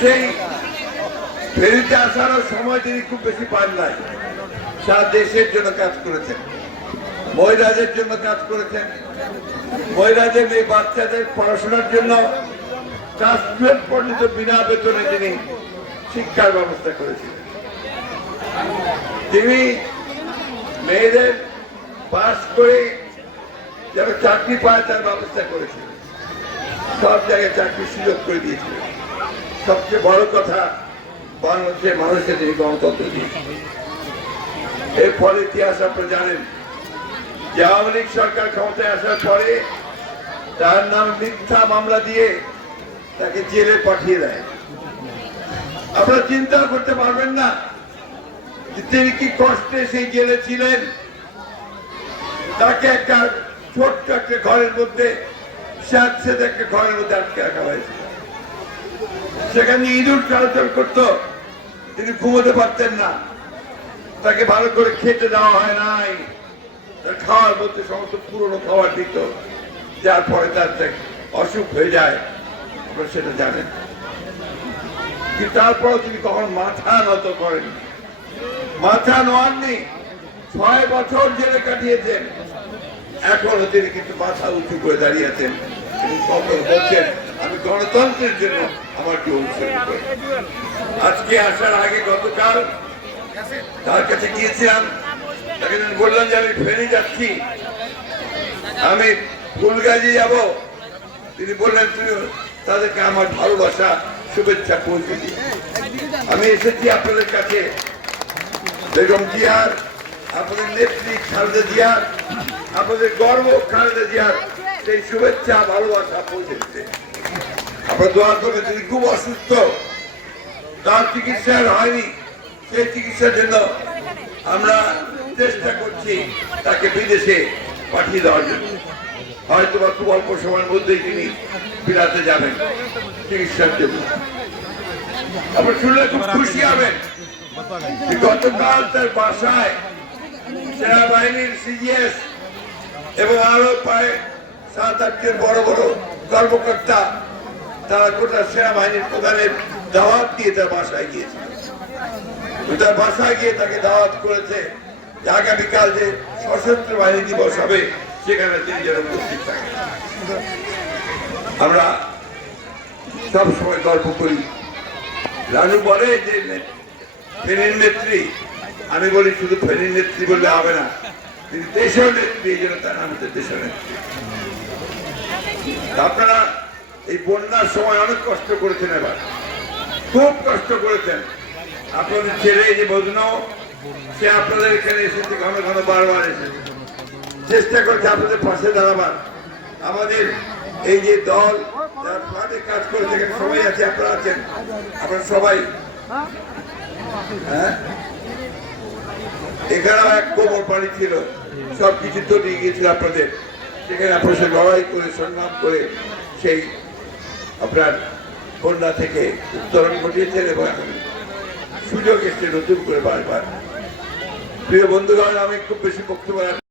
সেই ফেরিতে আসারও সময় তিনি খুব বেশি পান নাই। সারা দেশের জন্য কাজ করেছেন। মহিলাদের জন্য কাজ করেছেন। মহিলাদের এই বাচ্চাদের পড়াশোনার জন্য ক্লাস পর্যন্ত বিনা বেতনে তিনি শিক্ষার ব্যবস্থা করেছিলেন তিনি মেয়েদের পাস করে যারা চাকরি পায় তার ব্যবস্থা করেছিলেন সব জায়গায় চাকরির সুযোগ করে দিয়েছিলেন সবচেয়ে বড় কথা, বাংলাদেশের মানুষকে তিনি গণতন্ত্র দিয়েছিলেন এর ফলে ইতিহাস আপনারা জানেন যে আওয়ামী লীগ সরকার ক্ষমতায় আসার পরে তার নাম মিথ্যা মামলা দিয়ে তাকে জেলে পাঠিয়ে দেয়। আপনারা চিন্তা করতে পারবেন না তিনি কি কষ্টে সেই জেলে ছিলেন। তাকে একটা ছোট্ট একটা ঘরের মধ্যে স্যাঁতসেঁতে একটা ঘরের মধ্যে আটকে রাখা হয়েছে। সেখানে ইঁদুর চলাচল করতো, তিনি ঘুমোতে পারতেন না। তাকে ভালো করে খেতে দেওয়া হয় নাই। তার খাওয়ার মধ্যে সমস্ত পুরনো খাবার দিত, যার পরে তার অসুখ হয়ে যায় আপনারা সেটা জানেন তারপরও তিনি কখন মাথা নত করেন মাথা নোয়াননি, ছয় বছর জেলে কাটিয়েছেন। এখনও তিনি কিন্তু মাথা উঁচু করে দাঁড়িয়েছেন আমি গণতন্ত্রের জন্য করি আজকে আসার আগে গতকাল তার কাছে গিয়েছিলাম, তাকে বললাম যে আমি যাচ্ছি। আমি যাব। তিনি বললেন, তুমি তাদেরকে আমার ভালোবাসা, শুভেচ্ছা পৌঁছে দিই আমি এসেছি আপনাদের কাছে। বেগম জিয়ার, আপনাদের নেত্রী খালেদা জিয়ার, আপনাদের গর্ব খালেদা জিয়ার। সেই শুভেচ্ছা, ভালোবাসা পৌঁছে দিতে। আপনার দোয়া করবেন তিনি খুব অসুস্থ, তার চিকিৎসা হয়নি, সেই চিকিৎসার জন্য আমরা চেষ্টা করছি তাকে বিদেশে পাঠিয়ে দেওয়ার জন্য। হয়তো বা খুব অল্প সময়ের মধ্যেই তিনি ফিরাতে যাবেন চিকিৎসার জন্য। আপনার শুনলে খুব খুশি হবেন গতকাল তার বাসায় সেনাবাহিনীর সিজিএস এবং আরও প্রায় সাত আটজন বড় বড় কর্মকর্তা, তারা গোটা সেনাবাহিনীর প্রধানের দাওয়াত দিয়ে তার বাসায় গিয়েছে তার বাসায় গিয়ে তাকে দাওয়াত করেছে যে আগামীকাল যে সশস্ত্র বাহিনী দিবস হবে, সেখানে তিনি যেন উপস্থিত থাকেন। আমরা সব সময় গল্প করি। রানু বলে যে, ফেনীর নেত্রী, আমি বলি শুধু ফেনীর নেত্রী বললে হবে না, তিনি দেশের নেত্রী, এই জন্য তার নাম হচ্ছে দেশের নেত্রী। আপনারা এই বন্যার সময় অনেক কষ্ট করেছেন এবার। খুব কষ্ট করেছেন। আপনাদের ছেলে যে বদন সে আপনাদের এখানে এসেছে ঘন ঘন বারবার এসেছে চেষ্টা করছে আপনাদের পাশে দাঁড়াবার। আমাদের এই যে দল, যারা কাজ করে যেখানে সবাই আছে, আপনারা আছেন? আপনারা সবাই? হ্যাঁ? এখানেও এক কোমর পানি ছিল। সব কিছু তো নিয়ে গিয়েছিল আপনাদের। সেখানে আপনার সাথে লড়াই করে, সংগ্রাম করে সেই আপনার বন্যা থেকে উত্তরণ ঘটিয়েছেন এবং সুযোগ এসছে নতুন করে বারবার প্রিয় বন্ধুগণ, আমি খুব বেশি বক্তব্য।